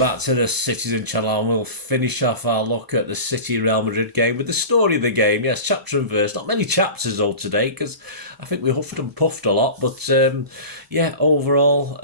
back to the Citizen channel, and we'll finish off our look at the City Real Madrid game with the story of the game. Yes, chapter and verse. Not many chapters though today, because I think we huffed and puffed a lot. But yeah, overall,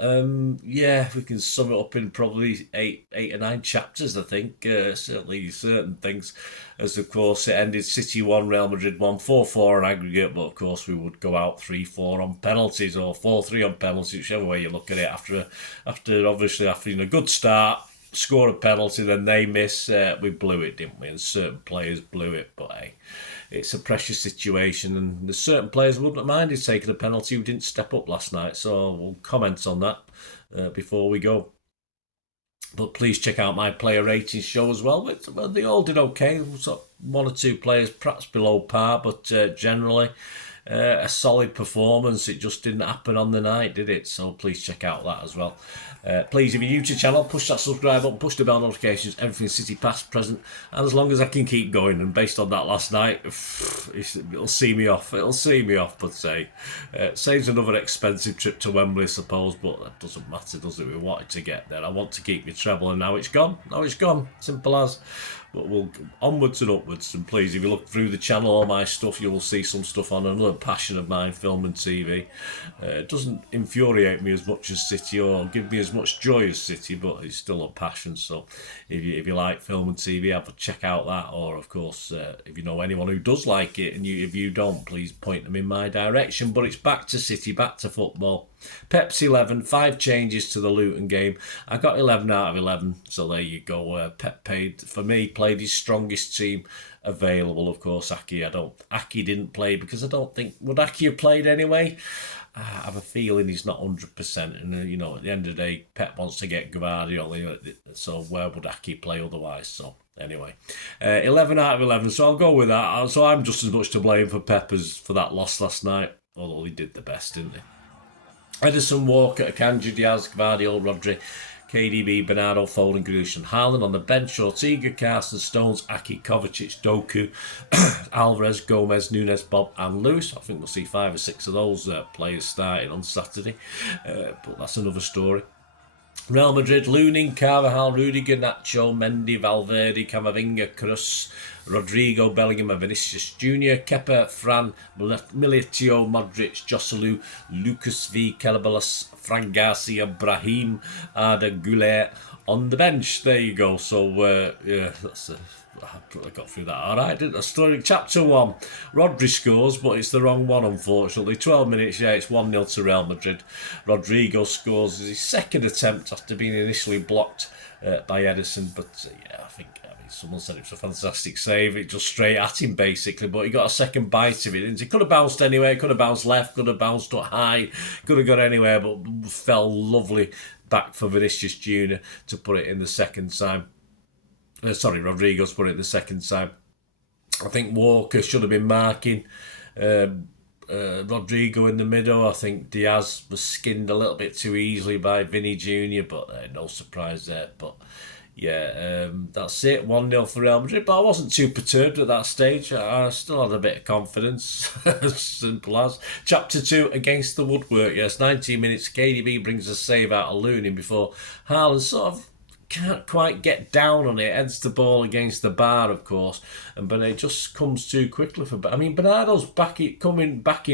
yeah, we can sum it up in probably eight or nine chapters. I think certainly certain things. As of course it ended City 1, Real Madrid 1, 4-4 on aggregate, but of course we would go out 3-4 on penalties or 4-3 on penalties, whichever way you look at it. After a good start, score a penalty, then they miss. We blew it, didn't we? And certain players blew it, but hey, it's a precious situation, and there's certain players who wouldn't have minded taking a penalty who didn't step up last night. So we'll comment on that before we go. But please check out my player ratings show as well. Well, they all did okay. So one or two players perhaps below par, but generally a solid performance. It just didn't happen on the night, did it? So please check out that as well. Please, if you're new to the channel, push that subscribe button, push the bell notifications, everything City past, present, and as long as I can keep going. And based on that last night, it'll see me off. It'll see me off, but saves another expensive trip to Wembley, I suppose, but that doesn't matter, does it? We wanted to get there. I want to keep my treble, and now it's gone. Now it's gone. Simple as. But we'll onwards and upwards. And please, if you look through the channel, all my stuff, you will see some stuff on another passion of mine, film and TV. It doesn't infuriate me as much as City or give me as much joy as City, but it's still a passion. So if you like film and TV, have a check out that. Or of course, if you know anyone who does like it, and if you don't, please point them in my direction. But it's back to City, back to football. Pep's 11, 5 changes to the Luton game. I got 11 out of 11, so there you go. Pep played his strongest team available. Of course, Aki didn't play because I don't think, would Aki have played anyway? I have a feeling he's not 100%, and at the end of the day, Pep wants to get Guardiola, so where would Aki play otherwise? So anyway, 11 out of 11, so I'll go with that. So I'm just as much to blame for Pep as for that loss last night, although he did the best, didn't he? Edison, Walker, Akanji, Diaz, Gvardiol, Rodri, KDB, Bernardo, Foden, Grealish and Haaland. On the bench, Ortega, Carson, Stones, Aki, Kovacic, Doku, Alvarez, Gomez, Nunes, Bob and Lewis. I think we'll see 5 or 6 of those players starting on Saturday, but that's another story. Real Madrid, Lunin, Carvajal, Rudiger, Nacho, Mendy, Valverde, Camavinga, Kroos, Rodrigo, Bellingham and Vinicius Jr., Kepa, Fran, Militao, Modric, Joselu, Lucas V, Kelaboulas, Fran Garcia, Brahim, Arda Güler on the bench. There you go. So, yeah, I got through that alright, didn't I? Story, chapter 1. Rodri scores, but it's the wrong one, unfortunately. 12 minutes, yeah, it's 1-0 to Real Madrid. Rodrigo scores his second attempt after being initially blocked by Edison, but yeah, I think someone said it was a fantastic save. It just straight at him, basically, but he got a second bite of it. And it could have bounced anywhere, could have bounced left, could have bounced up high, could have got anywhere, but fell lovely back for Vinicius Jr. to put it in the second time. Rodrigo's put it the second time. I think Walker should have been marking Rodrigo in the middle. I think Diaz was skinned a little bit too easily by Vinny Jr., but no surprise there. But yeah, that's it. 1-0 for Real Madrid. But I wasn't too perturbed at that stage. I still had a bit of confidence. As simple as. Chapter 2, against the woodwork. Yes, 19 minutes. KDB brings a save out of Lunin before Haaland sort of can't quite get down on it, heads the ball against the bar, of course, but it just comes too quickly for. I mean, Bernardo's backing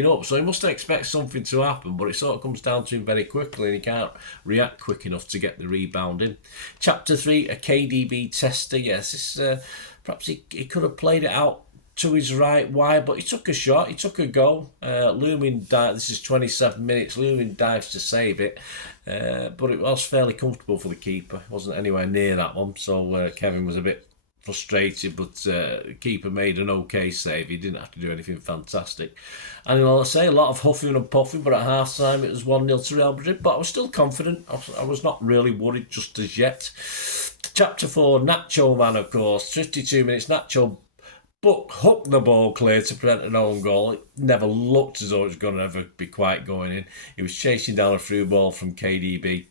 up, so he must expect something to happen, but it sort of comes down to him very quickly, and he can't react quick enough to get the rebound in. Chapter 3, a KDB tester. Yes, this, perhaps he could have played it out to his right wide, but he took a shot, he took a goal. Lumin dives. This is 27 minutes. Lumin dives to save it, but it was fairly comfortable for the keeper. It wasn't anywhere near that one, so Kevin was a bit frustrated, but the keeper made an okay save. He didn't have to do anything fantastic. And I'll say a lot of huffing and puffing, but at half time it was 1-0 to Real Madrid, but I was still confident. I was not really worried just as yet. Chapter 4, Nacho man, of course. 52 minutes, Nacho hooked the ball clear to prevent an own goal. It never looked as though it was going to ever be quite going in. He was chasing down a through ball from KDB.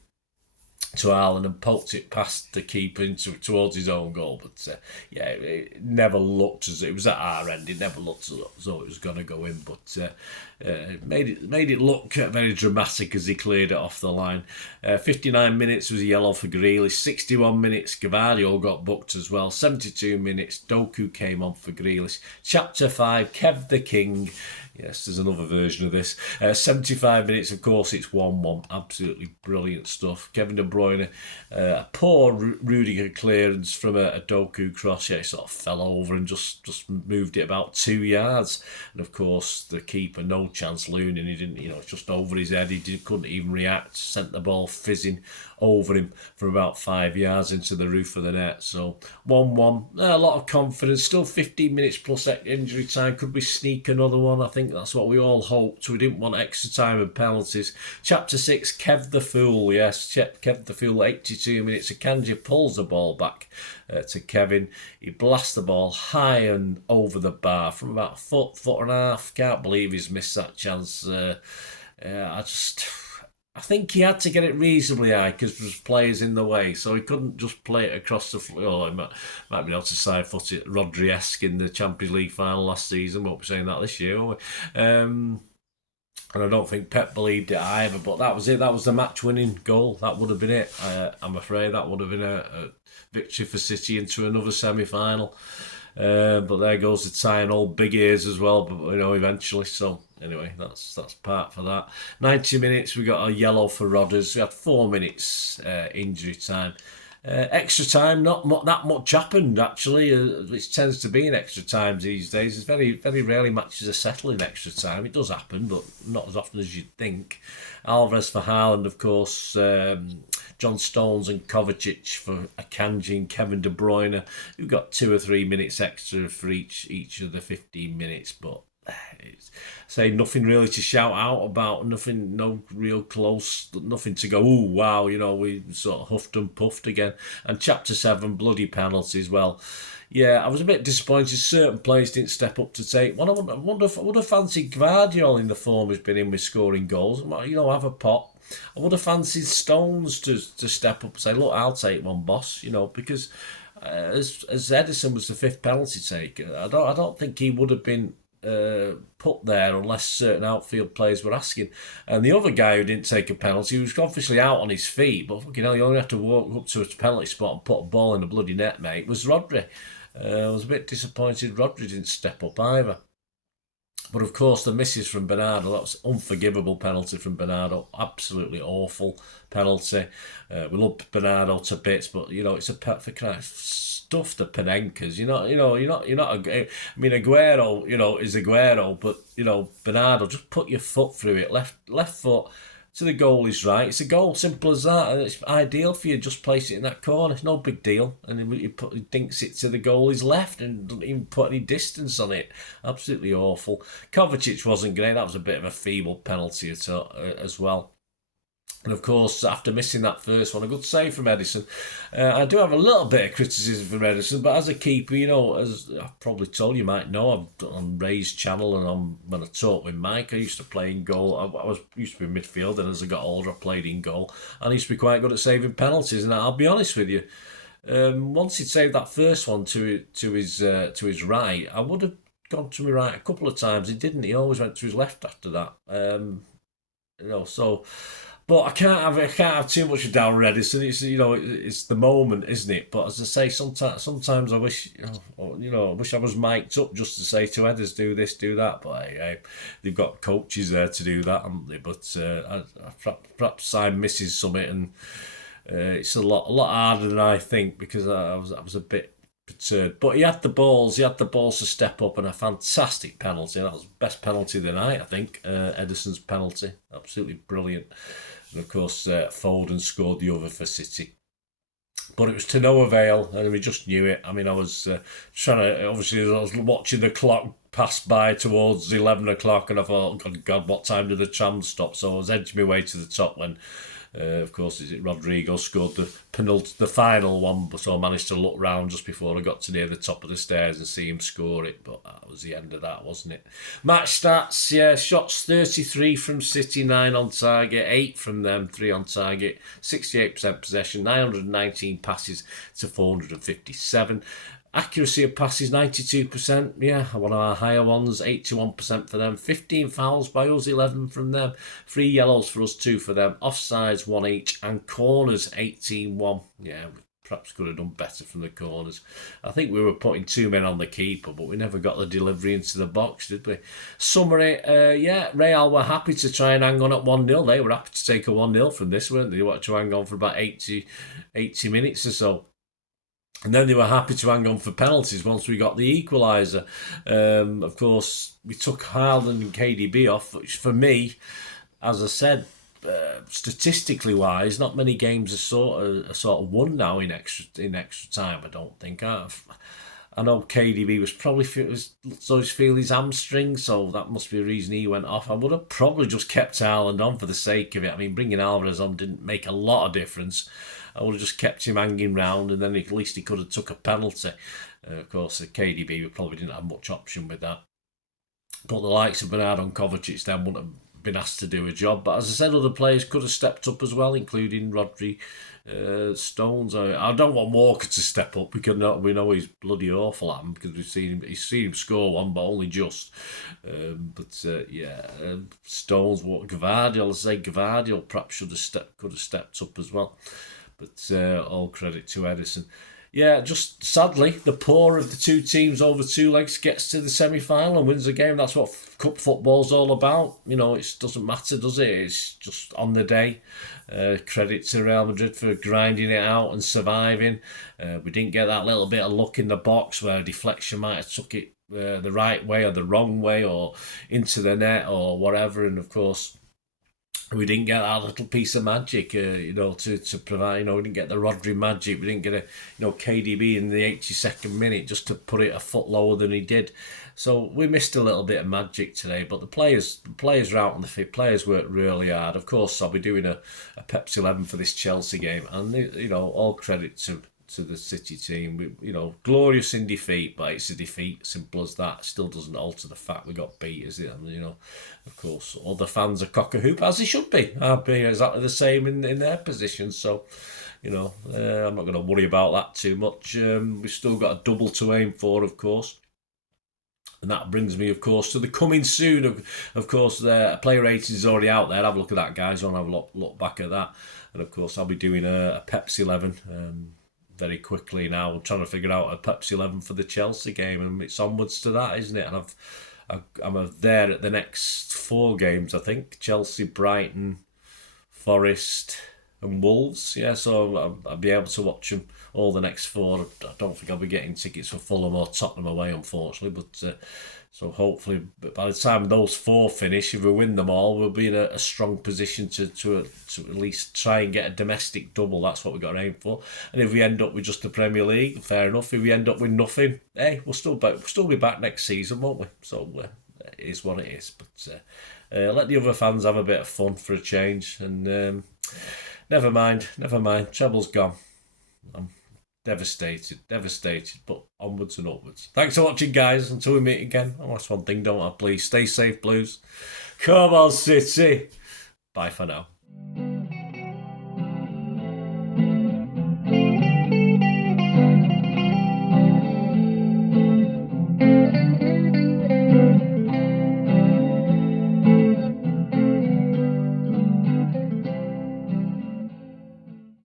to Haaland and poked it past the keeper towards his own goal. But yeah, it never looked as it was at our end. It never looked as though it was going to go in. But made it look very dramatic as he cleared it off the line. 59 minutes was a yellow for Grealish. 61 minutes, Gavardio got booked as well. 72 minutes, Doku came on for Grealish. Chapter 5, Kev the King. Yes, there's another version of this. 75 minutes, of course, it's 1-1. Absolutely brilliant stuff. Kevin De Bruyne, a poor Rudiger clearance from a Doku cross. Yeah, he sort of fell over and just moved it about 2 yards. And of course, the keeper, no chance, Lunin. He didn't, it's just over his head. Couldn't even react. Sent the ball fizzing over him from about 5 yards into the roof of the net. So 1-1. A lot of confidence. Still 15 minutes plus injury time. Could we sneak another one? I think that's what we all hoped. We didn't want extra time and penalties. Chapter 6, Kev the Fool. Yes, Kev the Fool, 82 minutes. Akanji pulls the ball back to Kevin. He blasts the ball high and over the bar from about foot and a half. Can't believe he's missed that chance. I think he had to get it reasonably high because there was players in the way, so he couldn't just play it across the floor. He might be able to side foot it Rodri-esque in the Champions League final last season. Won't be saying that this year, will we? And I don't think Pep believed it either, but that was it. That was the match-winning goal. That would have been it. I'm afraid that would have been a victory for City into another semi-final. But there goes the tie and old big ears as well, but eventually. So anyway, that's part for that. 90 minutes, we got a yellow for Rodders. We had 4 minutes injury time. Extra time, not that much happened actually, which tends to be in extra times these days. It's very, very rarely matches are settled in extra time. It does happen, but not as often as you'd think. Alvarez for Haaland, of course. John Stones and Kovacic for Akanji and Kevin De Bruyne. We've got 2 or 3 minutes extra for each of the 15 minutes, but nothing really to shout out about. Nothing, no real close. Nothing to go, ooh, wow, we sort of huffed and puffed again. And chapter 7, bloody penalties. Well, yeah, I was a bit disappointed. Certain players didn't step up to take one. I would have fancied Gvardiol in the form he's been in with scoring goals. Have a pop. I would have fancied Stones to step up and say, look, I'll take one, boss. Because as Edison was the 5th penalty taker, I don't think he would have been put there unless certain outfield players were asking. And the other guy who didn't take a penalty, he was obviously out on his feet, but fucking hell, you only have to walk up to a penalty spot and put a ball in the bloody net, mate, was Rodri. I was a bit disappointed Rodri didn't step up either. But of course, the misses from Bernardo, that was unforgivable penalty from Bernardo. Absolutely awful penalty. We love Bernardo to bits, but it's a perfect kind of stuff the Panencas. You're not. Aguero, is Aguero, but Bernardo, just put your foot through it, left foot to the goal is right. It's a goal, simple as that, and it's ideal for you. Just place it in that corner. It's no big deal. And he dinks it to the goal is left and doesn't even put any distance on it. Absolutely awful. Kovacic wasn't great. That was a bit of a feeble penalty as well. And of course, after missing that first one, a good save from Edison. I do have a little bit of criticism from Edison, but as a keeper, as I've probably told you, might know, I'm on Reaъл's channel and when I talk with Mike, I used to play in goal. I used to be midfield, and as I got older, I played in goal. And I used to be quite good at saving penalties. And I'll be honest with you, once he'd saved that first one to his right, I would have gone to my right a couple of times. He didn't. He always went to his left after that. So. But I can't have too much of down Edison. It's the moment, isn't it? But as I say, sometimes I wish, I wish I was mic'd up just to say to Edders, do this, do that. But they've got coaches there to do that, haven't they? But perhaps I misses something, and it's a lot harder than I think, because I was a bit perturbed. But he had the balls to step up, and a fantastic penalty. That was the best penalty of the night, I think. Edison's penalty, absolutely brilliant. And of course, Foden scored the other for City. But it was to no avail, and we just knew it. I mean, I was trying to, obviously, I was watching the clock passed by towards 11 o'clock, and I thought, oh, God, what time did the tram stop? So I was edging my way to the top when, of course, Rodrigo scored the final one, but so I managed to look round just before I got to near the top of the stairs and see him score it, but that was the end of that, wasn't it? Match stats, yeah, shots 33 from City, 9 on target, 8 from them, 3 on target, 68% possession, 919 passes to 457. Accuracy of passes, 92%. Yeah, one of our higher ones, 81% for them. 15 fouls by us, 11 from them. 3 yellows for us, 2 for them. Offsides, 1 each. And corners, 18-1. Yeah, perhaps could have done better from the corners. I think we were putting 2 men on the keeper, but we never got the delivery into the box, did we? Summary, Reaĺ were happy to try and hang on at 1-0. They were happy to take a 1-0 from this, weren't they? They wanted to hang on for about 80 minutes or so. And then they were happy to hang on for penalties once we got the equaliser. Of course, we took Haaland and KDB off, which for me, as I said, statistically wise, not many games are sort of won now in extra time. I don't think. I know KDB was probably feeling his hamstring, so that must be a reason he went off. I would have probably just kept Haaland on for the sake of it. I mean, bringing Alvarez on didn't make a lot of difference. I would have just kept him hanging round, and then at least he could have took a penalty. Of course, the KDB we probably didn't have much option with that. But the likes of Bernardo and Kovacic then wouldn't have been asked to do a job. But as I said, other players could have stepped up as well, including Rodri, Stones. I don't want Walker to step up because we know he's bloody awful at him because he's seen him score one, but only just. Stones, Gvardiol perhaps could have stepped up as well. But all credit to Edison. Yeah, just sadly, the poorer of the two teams over 2 legs gets to the semi-final and wins the game. That's what cup football's all about. You know, it doesn't matter, does it? It's just on the day. Credit to Real Madrid for grinding it out and surviving. We didn't get that little bit of luck in the box where a deflection might have took it the right way or the wrong way or into the net or whatever. And of course, we didn't get that little piece of magic, to provide. We didn't get the Rodri magic. We didn't get KDB in the 82nd minute just to put it a foot lower than he did. So we missed a little bit of magic today. But the players are out on the field. Players worked really hard. Of course, I'll be doing a Pepsi 11 for this Chelsea game, and all credit to the City team. Glorious in defeat, but it's a defeat, simple as that. Still doesn't alter the fact we got beat, is it? And, of course, all the fans are cock-a-hoop, as they should be. I'd be exactly the same in their position. So, I'm not going to worry about that too much. We've still got a double to aim for, of course. And that brings me, of course, to the coming soon. Of course, the player rating is already out there. Have a look at that, guys. I'll have a look back at that. And, of course, I'll be doing a Pepsi 11 very quickly now. I'm trying to figure out a Pepsi 11 for the Chelsea game, and it's onwards to that, isn't it? And I'm there at the next 4 games, I think. Chelsea, Brighton, Forest and Wolves. Yeah, so I'll be able to watch them all the next 4. I don't think I'll be getting tickets for Fulham or Tottenham away, unfortunately, but so hopefully by the time those 4 finish, if we win them all, we'll be in a strong position to at least try and get a domestic double. That's what we've got to aim for. And if we end up with just the Premier League, fair enough. If we end up with nothing, hey, we'll still be back next season, won't we? So it is what it is. But let the other fans have a bit of fun for a change. And never mind. Treble's gone. I'm devastated, but onwards and upwards. Thanks for watching, guys. Until we meet again. Oh, that's one thing, don't I? Please stay safe, Blues. Come on, City. Bye for now.